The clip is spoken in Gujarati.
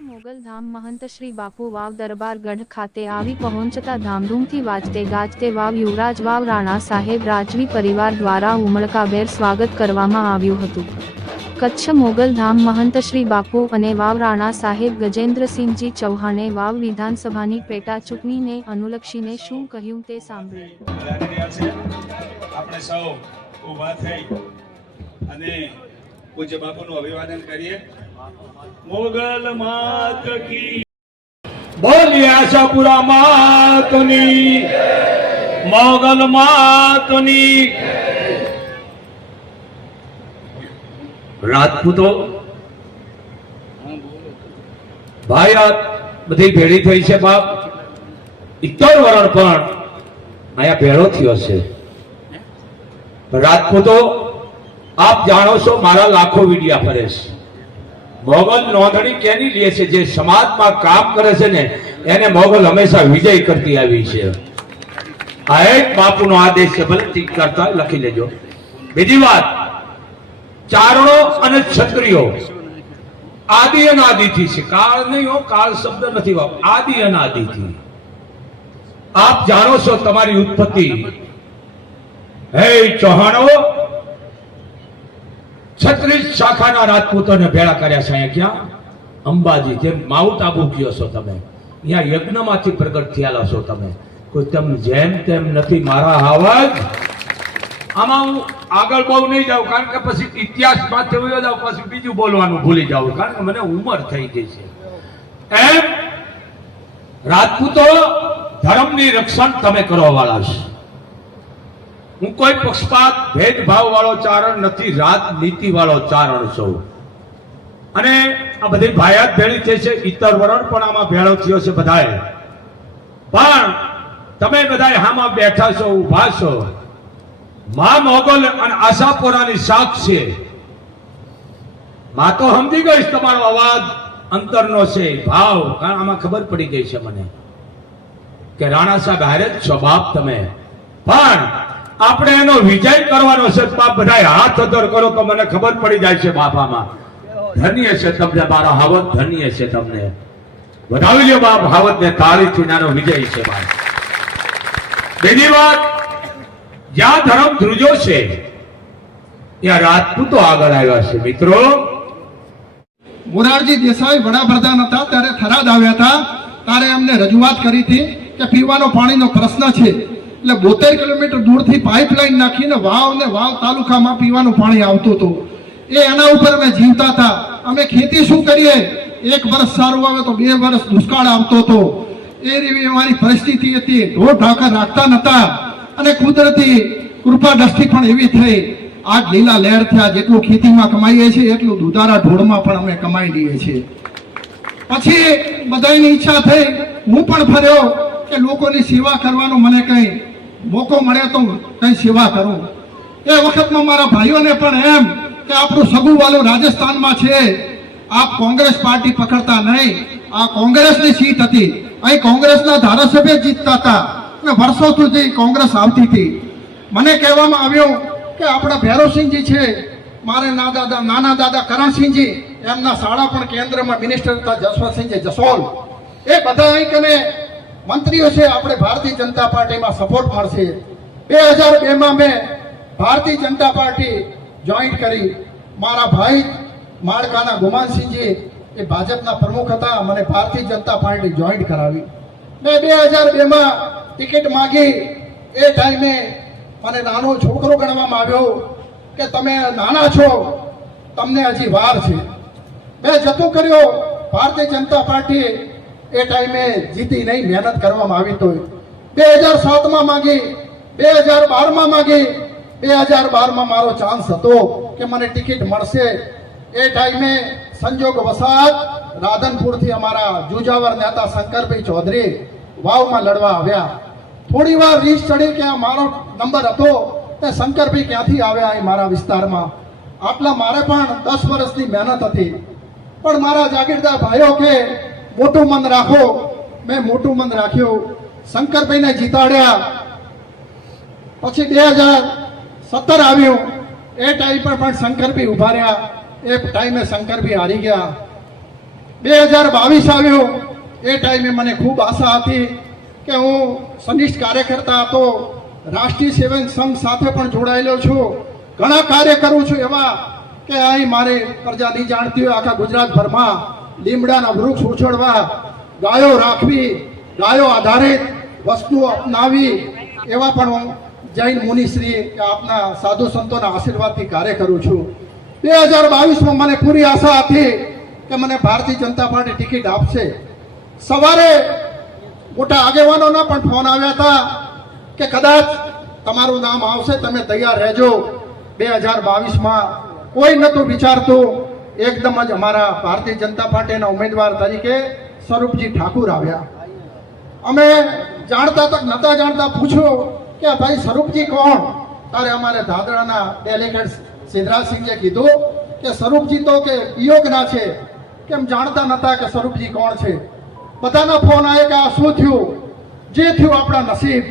મોગલ ધામ મહંત શ્રી બાપુ વાવ દરબાર ગઢ ખાતે આવી પહોંચતા ધામધૂમથી વાજતે ગાજતે વાવ યુવરાજ વાવ રાણા સાહેબ રાજવી પરિવાર દ્વારા ઉમળકાભેર સ્વાગત કરવામાં આવ્યું હતું. કચ્છ મોગલ ધામ મહંત શ્રી બાપુ અને વાવ રાણા સાહેબ ગજેન્દ્રસિંહજી ચૌહાણે વાવ વિધાનસભાની પેટા ચૂંટણીને અનુલક્ષીને શું કહ્યું તે સાંભળ્યું આપણે સૌ ઊભા થઈ અને પૂજ્ય બાપુનું અભિવાદન કરીએ. મોગલ માત કી બોલી આશાપુરા માતની, મોગલ માતની. રાજપૂતો, ભાઈ આ બધી ભેળી થઈ છે બાપ. ઇત્તર વરણ પણ અહીંયા ભેળો થયો છે. રાજપૂતો, આપ જાણો છો મારા લાખો વિડિયા ફરે છે. મોગલ નોંધણી કેની લે છે? જે સમાજમાં કામ કરે છે ને, એને મોગલ હંમેશા વિજય કરતી આવી છે. આ એક બાપુનો આદેશ છે, ભલે કરતા લખી લેજો. બીજી વાત, ચારણો અને ક્ષત્રિયો આદિ અનાદિથી છે. કાળ નહીં હો, કાળ શબ્દ નથી વાપ, આદિ અનાદિથી. આપ જાણો છો તમારી ઉત્પત્તિ. હે ચૌહાણો છત્રીસ શાખાના રાજપૂતોને ભેળા કર્યા છે અહીંયા ક્યાં? અંબાજી જેમ માઉન્ટ આબુ કયો છો તમે? અહીંયા યજ્ઞમાંથી પ્રગટ થયેલા છો તમે. કોઈ તેમ જેમ તેમ નથી, મારા હાવજ. આમાં હું આગળ બહુ નહીં જાઉં, કારણ કે પછી ઇતિહાસમાંથી વયો જાઉં પછી બીજું બોલવાનું ભૂલી જાઉં, કારણ કે મને ઉંમર થઈ ગઈ છે. એમ, રાજપૂતો, ધર્મની રક્ષણ તમે કરવા વાળા છો. હું કોઈ પક્ષપાત ભેદભાવ વાળો ચારણ નથી રાજનીતિ વાળો ચારણ છું. અને આ બધી ભાયાત ભેળી થઈ છે ઇતર વરણ પણ આમાં ભેળો થયો છે બધાએ. પણ તમે બધાએ હામાં બેઠા છો, ઊભા છો. મા મોગલ અને આશાપોરાની સાક્ષ છે. માં તો સમજી ગઈ તમારો અવાજ અંતરનો છે, ભાવ, કારણ આમાં ખબર પડી ગઈ છે મને કે રાણા સાહેબ હારે જ છો બાપ તમે. પણ આપણે એનો વિજય કરવાનો છે બધા હાથ અદર કરો તો મને ખબર પડી જાય છે બાપામાં. ધન્ય છે તમને, મારા હાવત ધન્ય છે તમને. વધાવી લ્યો બાપ હાવત ને તાળીથી નાનો વિજય છે બાપ. બીજી વાત, જ્યાં ધર્મ ધ્રુજો છે, ત્યાં રાજપૂતો આગળ આવ્યા છે, મિત્રો. મોરારજી દેસાઈ વડાપ્રધાન હતા, ત્યારે થરાદ આવ્યા હતા. ત્યારે એમને રજૂઆત કરી હતી કે પીવાનો પાણીનો પ્રશ્ન છે. એટલે બોતેર કિલોમીટર દૂરથી પાઇપલાઇન નાખીને વાવ ને વાવ તાલુકામાં પીવાનું પાણી આવતું હતું. એ એના ઉપર અમે જીવતા હતા. અમે ખેતી શું કરીએ? એક વર્ષ સારું આવે તો બે વર્ષ દુષ્કાળ આવતો હતો. એ રીતે અમારી પરિસ્થિતિ હતી. ઢોર ઢાંકા રાખતા નતા. અને કુદરતી કૃપા દ્રષ્ટિ પણ એવી થઈ. આ લીલા લહેર થયા. જેટલું ખેતીમાં કમાઈએ છીએ, એટલું દુધારા ઢોળમાં પણ અમે કમાઈ લઈએ છીએ. પછી બધાની ઈચ્છા થઈ. હું પણ ફર્યો. કે લોકોની સેવા કરવાનો મને કંઈ મોકો મળે તો કંઈ સેવા કરું. એ વખતમાં મારા ભાઈઓને પણ એમ કે આપણું સગુવાલું રાજસ્થાનમાં છે, આપ કોંગ્રેસ પાર્ટી પકડતા નહીં. આ કોંગ્રેસની સીટ હતી. અહીં કોંગ્રેસના ધારાસભ્ય જીતતા હતા અને વર્ષો સુધી કોંગ્રેસ આવતી હતી. મને કહેવામાં આવ્યું કે આપણા ભૈરવસિંહજી છે, મારે ના દાદા નાના દાદા કરણસિંહજી એમના શાળા પણ કેન્દ્રમાં મિનિસ્ટર હતા જસવંતસિંહજી જસોલ. એ બધા અહીં કને મંત્રીઓ છે, આપણે ભારતીય જનતા પાર્ટીમાં સપોર્ટ મળશે. બે હજાર બેમાં મેં ભારતીય જનતા પાર્ટી જોઈન્ટ કરી. મારા ભાઈ માળકાના ગુમાનસિંહજી એ ભાજપના પ્રમુખ હતા, મને ભારતીય જનતા પાર્ટી જોઈન્ટ કરાવી. મેં બે હજાર બેમાં ટિકિટ માગી. એ ટાઈમે મને નાનો છોકરો ગણવામાં આવ્યો કે, તમે નાના છો. તમને હજી વાર છે. મેં જતું કર્યો. ભારતીય જનતા પાર્ટી એ ટાઈમે જીતી નહીં, મહેનત કરવામાં આવી તો બે હજાર સાતમાં માગી, બે હજાર બારમાં માગી, બે હજાર બારમાં મારો ચાન્સ હતો કે મને ટિકિટ મળશે. એ ટાઈમે સંજોગ વસાત, રાધનપુરથી અમારા જુજાવર નેતા શંકરભાઈ ચૌધરી વાવમાં લડવા આવ્યા. થોડી વાર રીસ ચડી કે મારો નંબર હતો, તે શંકરભાઈ ક્યાંથી આવ્યા એ મારા વિસ્તારમાં? આટલા મારે પણ દસ વર્ષની મહેનત હતી. પણ મારા જાગીરદાર ભાઈઓ કે મોટું મન રાખો. મેં મોટું મન રાખ્યું. શંકરભાઈને જીતાડ્યા. પછી બે હજાર સત્તર આવ્યું. એ ટાઈમ પર પણ શંકરભાઈ ઊભા રહ્યા. એ ટાઈમે શંકરભાઈ હારી ગયા. બે હજાર બાવીસ આવ્યો. એ ટાઈમે મને ખૂબ આશા હતી કે હું સનિષ્ઠ કાર્યકર્તા હતો. રાષ્ટ્રીય સેવન સંઘ સાથે પણ જોડાયેલો છું. ઘણા કાર્ય કરું છું એવા કે અહીં મારે પ્રજા નહીં જાણતી હોય આખા ગુજરાતભરમાં. લીમડાના વૃક્ષ ઉછળવા ગાયો રાખવી, ગાયો આધારિત વસ્તુઓ અપનાવી, એવા પણ હું જૈન મુનિશ્રી કે આપના સાધુ સંતોના આશીર્વાદથી કાર્ય કરું છું. બે હજાર બાવીસમાં મને પૂરી આશા હતી કે મને ભારતીય જનતા પાર્ટી ટિકિટ આપશે. સવારે મોટા આગેવાનોના પણ ફોન આવ્યા હતા કે કદાચ તમારું નામ આવશે, તમે તૈયાર રહેજો. બે હજાર બાવીસમાં કોઈ નહોતું વિચારતું. એકદમ જ અમારા ભારતીય જનતા પાર્ટીના ઉમેદવાર તરીકે સ્વરૂપજી ઠાકુર આવ્યા. અમે જાણતા તક નતા જાણતા પૂછ્યું કે ભાઈ સ્વરૂપજી કોણ? ત્યારે અમારે દાદરાના ડેલિગેટ સિદ્ધરાજસિંહે કીધું કે સ્વરૂપજી તો કે યોગના છે. કેમ જાણતા નતા કે સ્વરૂપજી કોણ છે? બધાના ફોન આવે કે આ શું થયું? જે થયું આપણા નસીબ.